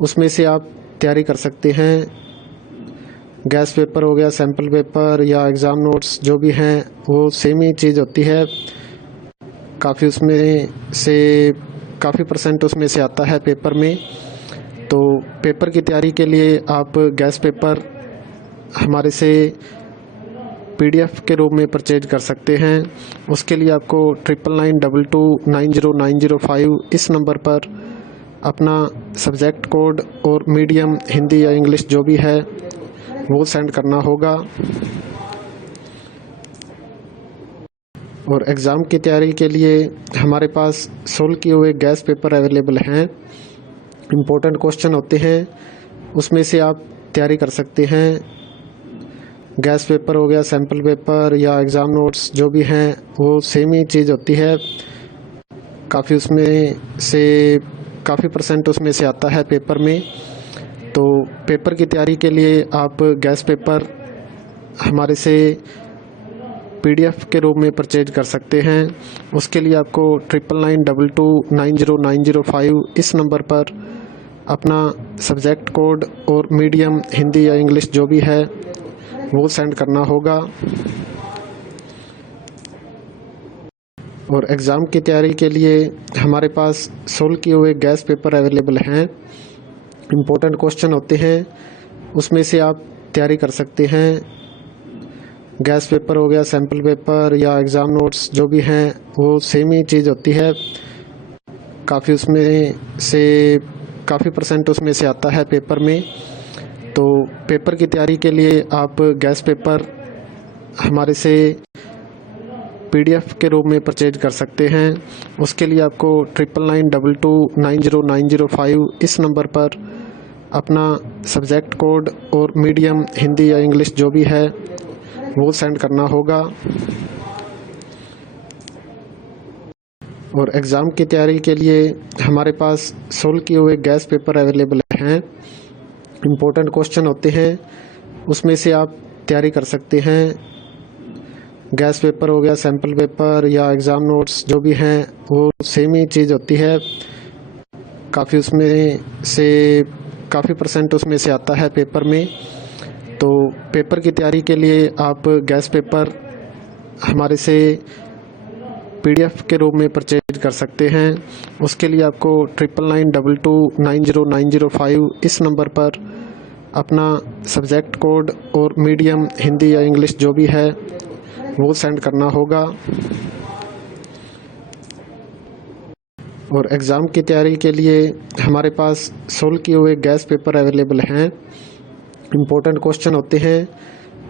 उसमें से आप तैयारी कर सकते हैं। गैस पेपर हो गया, सैम्पल पेपर या एग्ज़ाम नोट्स जो भी हैं वो सेम ही चीज़ होती है। काफ़ी उसमें से काफ़ी परसेंट उसमें से आता है पेपर में। तो पेपर की तैयारी के लिए आप गैस पेपर हमारे से PDF के रूप में परचेज कर सकते हैं। उसके लिए आपको 9992290905 इस नंबर पर अपना सब्जेक्ट कोड और मीडियम हिंदी या इंग्लिश जो भी है वो सेंड करना होगा। और एग्ज़ाम की तैयारी के लिए हमारे पास सोल्व किए हुए गैस पेपर अवेलेबल हैं। इम्पोर्टेंट क्वेश्चन होते हैं, उसमें से आप तैयारी कर सकते हैं। गैस पेपर हो गया, सैम्पल पेपर या एग्ज़ाम नोट्स जो भी हैं वो सेम ही चीज़ होती है। काफ़ी उसमें से काफ़ी परसेंट उसमें से आता है पेपर में। तो पेपर की तैयारी के लिए आप गैस पेपर हमारे से PDF के रूप में परचेज कर सकते हैं। उसके लिए आपको 9992290905 इस नंबर पर अपना सब्जेक्ट कोड और मीडियम हिंदी या इंग्लिश जो भी है वो सेंड करना होगा। और एग्ज़ाम की तैयारी के लिए हमारे पास सोल्व किए हुए गैस पेपर अवेलेबल हैं। इम्पोर्टेंट क्वेश्चन होते हैं, उसमें से आप तैयारी कर सकते हैं। गैस पेपर हो गया, सैम्पल पेपर या एग्ज़ाम नोट्स जो भी हैं वो सेम ही चीज़ होती है। काफ़ी उसमें से काफ़ी परसेंट उसमें से आता है पेपर में। तो पेपर की तैयारी के लिए आप गैस पेपर हमारे से PDF के रूप में परचेज कर सकते हैं। उसके लिए आपको 9992290905 इस नंबर पर अपना सब्जेक्ट कोड और मीडियम हिंदी या इंग्लिश जो भी है वो सेंड करना होगा। और एग्ज़ाम की तैयारी के लिए हमारे पास सोल्व किए हुए गैस पेपर अवेलेबल हैं। इम्पोर्टेंट क्वेश्चन होते हैं, उसमें से आप तैयारी कर सकते हैं। गैस पेपर हो गया, सैम्पल पेपर या एग्ज़ाम नोट्स जो भी हैं वो सेम ही चीज़ होती है। काफ़ी उसमें से काफ़ी परसेंट उसमें से आता है पेपर में। तो पेपर की तैयारी के लिए आप गैस पेपर हमारे से PDF के रूप में परचेज कर सकते हैं। उसके लिए आपको 9992290905 इस नंबर पर अपना सब्जेक्ट कोड और मीडियम हिंदी या इंग्लिश जो भी है वो सेंड करना होगा। और एग्ज़ाम की तैयारी के लिए हमारे पास सोल्व किए हुए गैस पेपर अवेलेबल हैं। इम्पोर्टेंट क्वेश्चन होते हैं,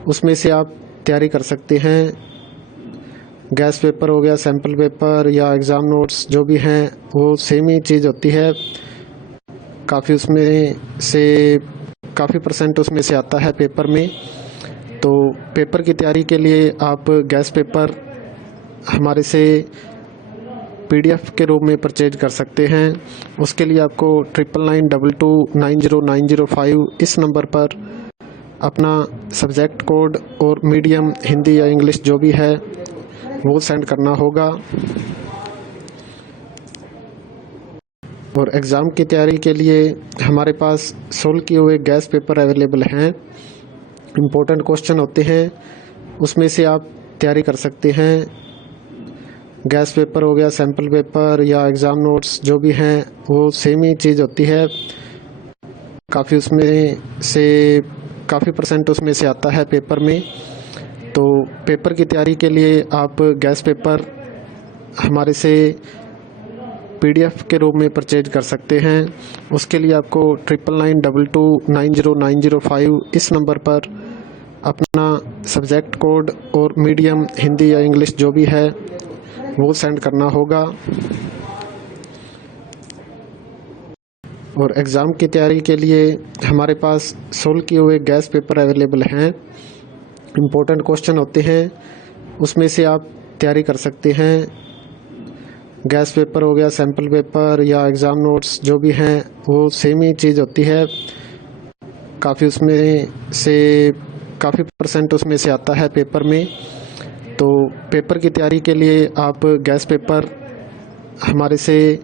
उसमें से आप तैयारी कर सकते हैं। गैस पेपर हो गया, सैम्पल पेपर या एग्ज़ाम नोट्स जो भी हैं वो सेम ही चीज़ होती है। काफ़ी उसमें से काफ़ी परसेंट उसमें से आता है पेपर में। तो पेपर की तैयारी के लिए आप गैस पेपर हमारे से PDF के रूप में परचेज कर सकते हैं। उसके लिए आपको 9992290905 इस नंबर पर अपना सब्जेक्ट कोड और मीडियम हिंदी या इंग्लिश जो भी है वो सेंड करना होगा। और एग्ज़ाम की तैयारी के लिए हमारे पास सोल्व किए हुए गैस पेपर अवेलेबल हैं। इम्पोर्टेंट क्वेश्चन होते हैं, उसमें से आप तैयारी कर सकते हैं। गैस पेपर हो गया, सैम्पल पेपर या एग्ज़ाम नोट्स जो भी हैं वो सेम ही चीज़ होती है। काफ़ी उसमें से काफ़ी परसेंट उसमें से आता है पेपर में। तो पेपर की तैयारी के लिए आप गैस पेपर हमारे से PDF के रूप में परचेज कर सकते हैं। उसके लिए आपको 9992290905 इस नंबर पर अपना सब्जेक्ट कोड और मीडियम हिंदी या इंग्लिश जो भी है वो सेंड करना होगा। और एग्ज़ाम की तैयारी के लिए हमारे पास सोल्व किए हुए गैस पेपर अवेलेबल हैं। इम्पोर्टेंट क्वेश्चन होते हैं, उसमें से आप तैयारी कर सकते हैं। गैस पेपर हो गया, सैम्पल पेपर या एग्ज़ाम नोट्स जो भी हैं वो सेम ही चीज़ होती है। काफ़ी उसमें से काफ़ी परसेंट उसमें से आता है पेपर में। तो पेपर की तैयारी के लिए आप गैस पेपर हमारे से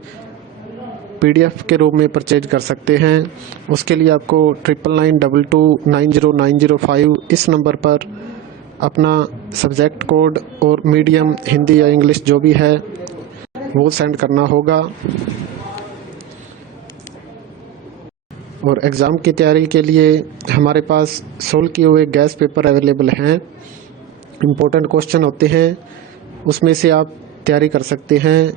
PDF के रूप में परचेज कर सकते हैं। उसके लिए आपको 9992290905 इस नंबर पर अपना सब्जेक्ट कोड और मीडियम हिंदी या इंग्लिश जो भी है वो सेंड करना होगा। और एग्ज़ाम की तैयारी के लिए हमारे पास सोल्व किए हुए गैस पेपर अवेलेबल हैं। इम्पोर्टेंट क्वेश्चन होते हैं, उसमें से आप तैयारी कर सकते हैं।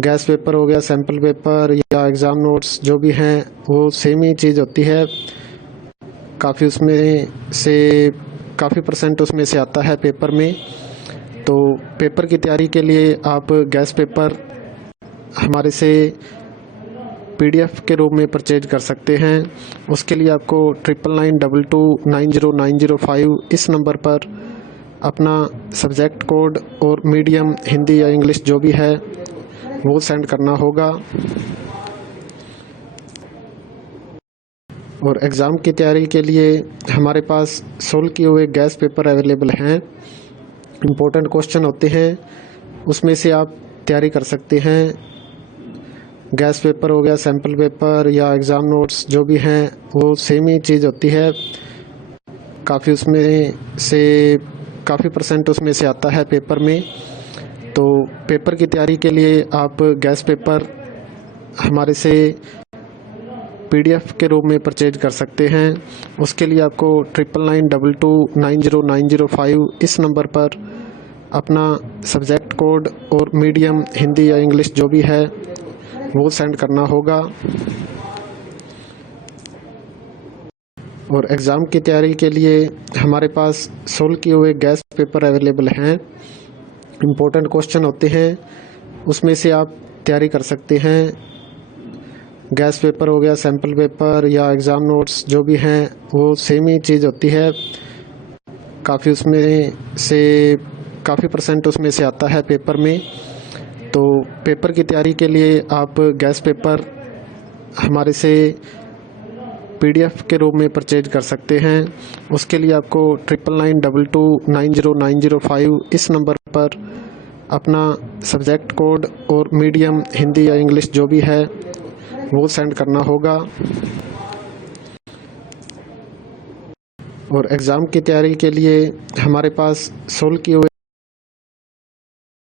गैस पेपर हो गया, सैम्पल पेपर या एग्ज़ाम नोट्स जो भी हैं वो सेम ही चीज़ होती है। काफ़ी परसेंट उसमें से आता है पेपर में। तो पेपर की तैयारी के लिए आप गैस पेपर हमारे से PDF के रूप में परचेज कर सकते हैं। उसके लिए आपको 9992290905 इस नंबर पर अपना सब्जेक्ट कोड और मीडियम हिंदी या इंग्लिश जो भी है वो सेंड करना होगा। और एग्ज़ाम की तैयारी के लिए हमारे पास सोल्व किए हुए गैस पेपर अवेलेबल हैं। इम्पोर्टेंट क्वेश्चन होते हैं, उसमें से आप तैयारी कर सकते हैं। गैस पेपर हो गया, सैम्पल पेपर या एग्ज़ाम नोट्स जो भी हैं वो सेम ही चीज़ होती है। काफ़ी परसेंट उसमें से आता है पेपर में। तो पेपर की तैयारी के लिए आप गैस पेपर हमारे से PDF के रूप में परचेज कर सकते हैं। उसके लिए आपको 9992290905 इस नंबर पर अपना सब्जेक्ट कोड और मीडियम हिंदी या इंग्लिश जो भी है वो सेंड करना होगा। और एग्ज़ाम की तैयारी के लिए हमारे पास सोल्व किए हुए गैस पेपर अवेलेबल हैं। इम्पोर्टेंट क्वेश्चन होते हैं, उसमें से आप तैयारी कर सकते हैं। गैस पेपर हो गया, सैम्पल पेपर या एग्ज़ाम नोट्स जो भी हैं वो सेम ही चीज़ होती है। काफ़ी परसेंट उसमें से आता है पेपर में। तो पेपर की तैयारी के लिए आप गैस पेपर हमारे से PDF के रूप में परचेज कर सकते हैं। उसके लिए आपको 9992290905 इस नंबर पर अपना सब्जेक्ट कोड और मीडियम हिंदी या इंग्लिश जो भी है वो सेंड करना होगा। और एग्ज़ाम की तैयारी के लिए हमारे पास सोल्व किए हुए